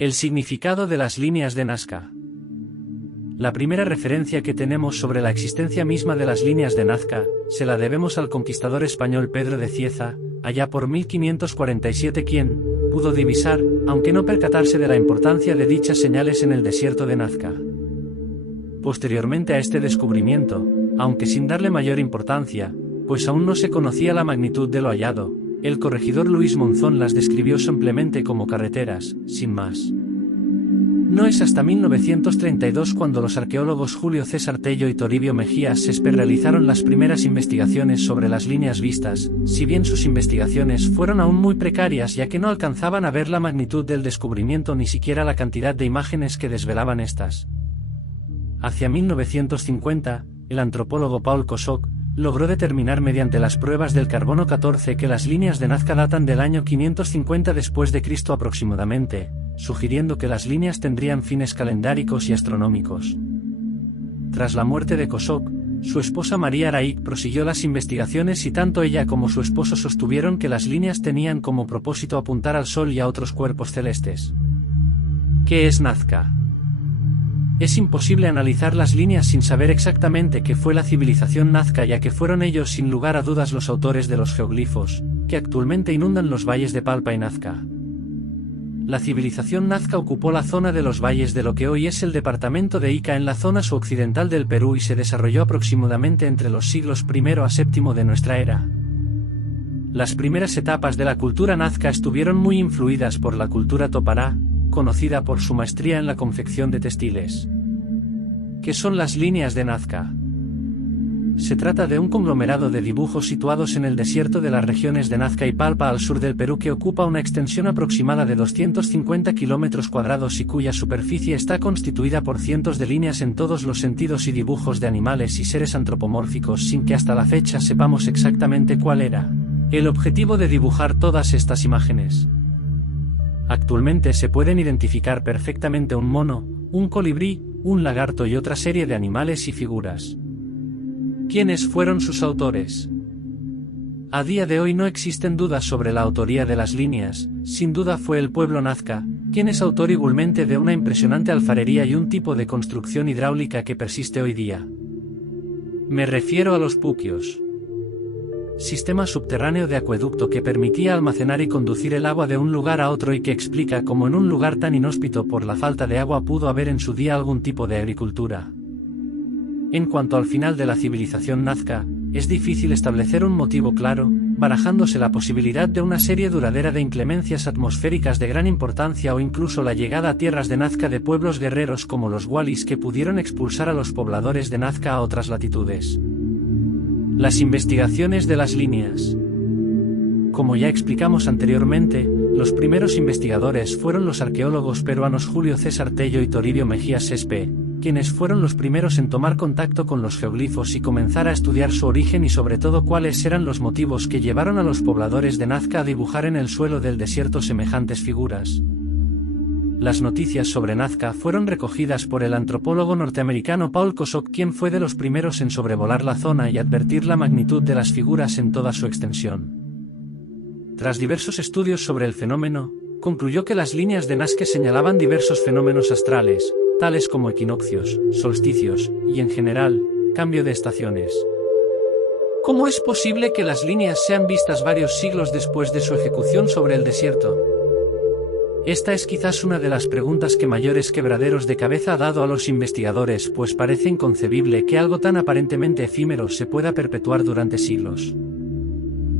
El significado de las líneas de Nazca. La primera referencia que tenemos sobre la existencia misma de las líneas de Nazca, se la debemos al conquistador español Pedro de Cieza, allá por 1547, quien pudo divisar, aunque no percatarse de la importancia de dichas señales en el desierto de Nazca. Posteriormente a este descubrimiento, aunque sin darle mayor importancia, pues aún no se conocía la magnitud de lo hallado, el corregidor Luis Monzón las describió simplemente como carreteras, sin más. No es hasta 1932 cuando los arqueólogos Julio César Tello y Toribio Mejía Céspedes realizaron las primeras investigaciones sobre las líneas vistas, si bien sus investigaciones fueron aún muy precarias ya que no alcanzaban a ver la magnitud del descubrimiento ni siquiera la cantidad de imágenes que desvelaban estas. Hacia 1950, el antropólogo Paul Kosok logró determinar mediante las pruebas del carbono 14 que las líneas de Nazca datan del año 550 después de Cristo aproximadamente, sugiriendo que las líneas tendrían fines calendáricos y astronómicos. Tras la muerte de Kosok, su esposa María Araik prosiguió las investigaciones y tanto ella como su esposo sostuvieron que las líneas tenían como propósito apuntar al Sol y a otros cuerpos celestes. ¿Qué es Nazca? Es imposible analizar las líneas sin saber exactamente qué fue la civilización Nazca, ya que fueron ellos sin lugar a dudas los autores de los geoglifos, que actualmente inundan los valles de Palpa y Nazca. La civilización Nazca ocupó la zona de los valles de lo que hoy es el departamento de Ica en la zona suroccidental del Perú y se desarrolló aproximadamente entre los siglos I a VII de nuestra era. Las primeras etapas de la cultura Nazca estuvieron muy influidas por la cultura Topará, conocida por su maestría en la confección de textiles. ¿Qué son las líneas de Nazca? Se trata de un conglomerado de dibujos situados en el desierto de las regiones de Nazca y Palpa al sur del Perú que ocupa una extensión aproximada de 250 kilómetros cuadrados y cuya superficie está constituida por cientos de líneas en todos los sentidos y dibujos de animales y seres antropomórficos sin que hasta la fecha sepamos exactamente cuál era el objetivo de dibujar todas estas imágenes. Actualmente se pueden identificar perfectamente un mono, un colibrí, un lagarto y otra serie de animales y figuras. ¿Quiénes fueron sus autores? A día de hoy no existen dudas sobre la autoría de las líneas, sin duda fue el pueblo Nazca, quien es autor igualmente de una impresionante alfarería y un tipo de construcción hidráulica que persiste hoy día. Me refiero a los puquios. Sistema subterráneo de acueducto que permitía almacenar y conducir el agua de un lugar a otro y que explica cómo en un lugar tan inhóspito por la falta de agua pudo haber en su día algún tipo de agricultura. En cuanto al final de la civilización Nazca, es difícil establecer un motivo claro, barajándose la posibilidad de una serie duradera de inclemencias atmosféricas de gran importancia o incluso la llegada a tierras de Nazca de pueblos guerreros como los Walis que pudieron expulsar a los pobladores de Nazca a otras latitudes. Las investigaciones de las líneas. Como ya explicamos anteriormente, los primeros investigadores fueron los arqueólogos peruanos Julio César Tello y Toribio Mejía Céspedes, quienes fueron los primeros en tomar contacto con los geoglifos y comenzar a estudiar su origen y sobre todo cuáles eran los motivos que llevaron a los pobladores de Nazca a dibujar en el suelo del desierto semejantes figuras. Las noticias sobre Nazca fueron recogidas por el antropólogo norteamericano Paul Kosok, quien fue de los primeros en sobrevolar la zona y advertir la magnitud de las figuras en toda su extensión. Tras diversos estudios sobre el fenómeno, concluyó que las líneas de Nazca señalaban diversos fenómenos astrales, tales como equinoccios, solsticios, y en general, cambio de estaciones. ¿Cómo es posible que las líneas sean vistas varios siglos después de su ejecución sobre el desierto? Esta es quizás una de las preguntas que mayores quebraderos de cabeza ha dado a los investigadores, pues parece inconcebible que algo tan aparentemente efímero se pueda perpetuar durante siglos.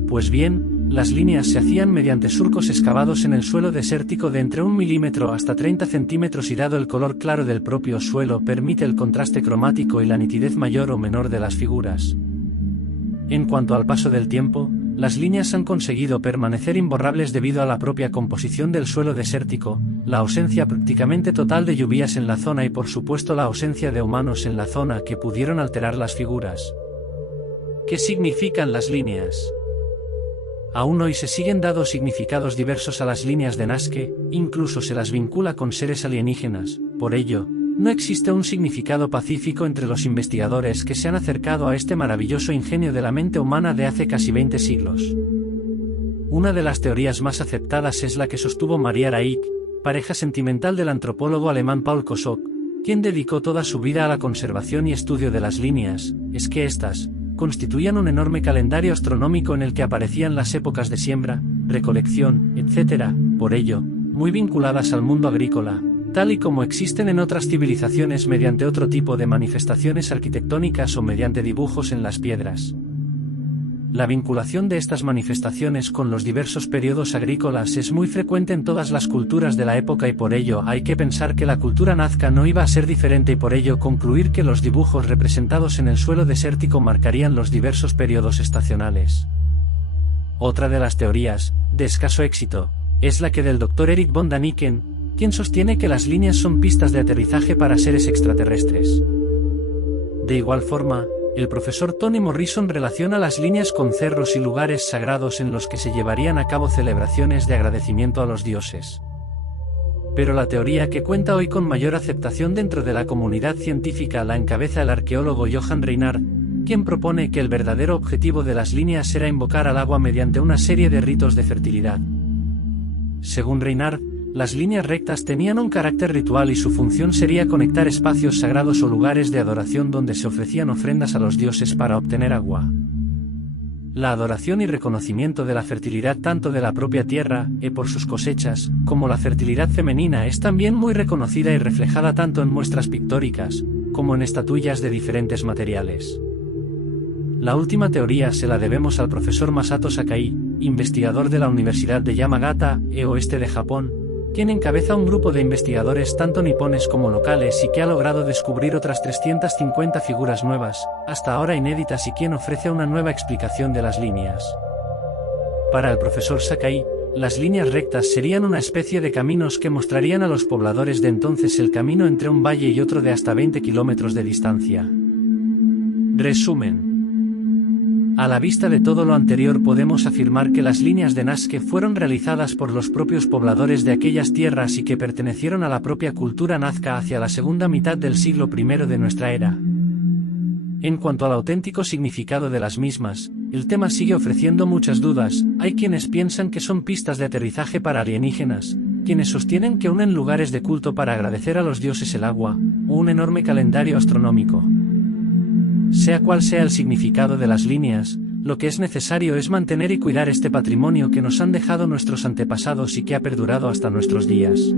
Pues bien, las líneas se hacían mediante surcos excavados en el suelo desértico de entre 1 milímetro hasta 30 centímetros y dado el color claro del propio suelo permite el contraste cromático y la nitidez mayor o menor de las figuras. En cuanto al paso del tiempo, las líneas han conseguido permanecer imborrables debido a la propia composición del suelo desértico, la ausencia prácticamente total de lluvias en la zona y por supuesto la ausencia de humanos en la zona que pudieron alterar las figuras. ¿Qué significan las líneas? Aún hoy se siguen dando significados diversos a las líneas de Nazca, incluso se las vincula con seres alienígenas, por ello, no existe un significado pacífico entre los investigadores que se han acercado a este maravilloso ingenio de la mente humana de hace casi 20 siglos. Una de las teorías más aceptadas es la que sostuvo María Araik, pareja sentimental del antropólogo alemán Paul Kosok, quien dedicó toda su vida a la conservación y estudio de las líneas, es que éstas constituían un enorme calendario astronómico en el que aparecían las épocas de siembra, recolección, etc., por ello, muy vinculadas al mundo agrícola, tal y como existen en otras civilizaciones mediante otro tipo de manifestaciones arquitectónicas o mediante dibujos en las piedras. La vinculación de estas manifestaciones con los diversos periodos agrícolas es muy frecuente en todas las culturas de la época y por ello hay que pensar que la cultura nazca no iba a ser diferente y por ello concluir que los dibujos representados en el suelo desértico marcarían los diversos periodos estacionales. Otra de las teorías, de escaso éxito, es la que del Dr. Erich von Däniken, quien sostiene que las líneas son pistas de aterrizaje para seres extraterrestres. De igual forma, el profesor Toni Morrison relaciona las líneas con cerros y lugares sagrados en los que se llevarían a cabo celebraciones de agradecimiento a los dioses. Pero la teoría que cuenta hoy con mayor aceptación dentro de la comunidad científica la encabeza el arqueólogo Johann Reinhardt, quien propone que el verdadero objetivo de las líneas era invocar al agua mediante una serie de ritos de fertilidad. Según Reinhardt, las líneas rectas tenían un carácter ritual y su función sería conectar espacios sagrados o lugares de adoración donde se ofrecían ofrendas a los dioses para obtener agua. La adoración y reconocimiento de la fertilidad tanto de la propia tierra, por sus cosechas, como la fertilidad femenina es también muy reconocida y reflejada tanto en muestras pictóricas, como en estatuillas de diferentes materiales. La última teoría se la debemos al profesor Masato Sakai, investigador de la Universidad de Yamagata, oeste de Japón, quien encabeza un grupo de investigadores tanto nipones como locales y que ha logrado descubrir otras 350 figuras nuevas, hasta ahora inéditas y quien ofrece una nueva explicación de las líneas. Para el profesor Sakai, las líneas rectas serían una especie de caminos que mostrarían a los pobladores de entonces el camino entre un valle y otro de hasta 20 kilómetros de distancia. Resumen. A la vista de todo lo anterior podemos afirmar que las líneas de Nazca fueron realizadas por los propios pobladores de aquellas tierras y que pertenecieron a la propia cultura nazca hacia la segunda mitad del siglo I de nuestra era. En cuanto al auténtico significado de las mismas, el tema sigue ofreciendo muchas dudas. Hay quienes piensan que son pistas de aterrizaje para alienígenas, quienes sostienen que unen lugares de culto para agradecer a los dioses el agua, o un enorme calendario astronómico. Sea cual sea el significado de las líneas, lo que es necesario es mantener y cuidar este patrimonio que nos han dejado nuestros antepasados y que ha perdurado hasta nuestros días.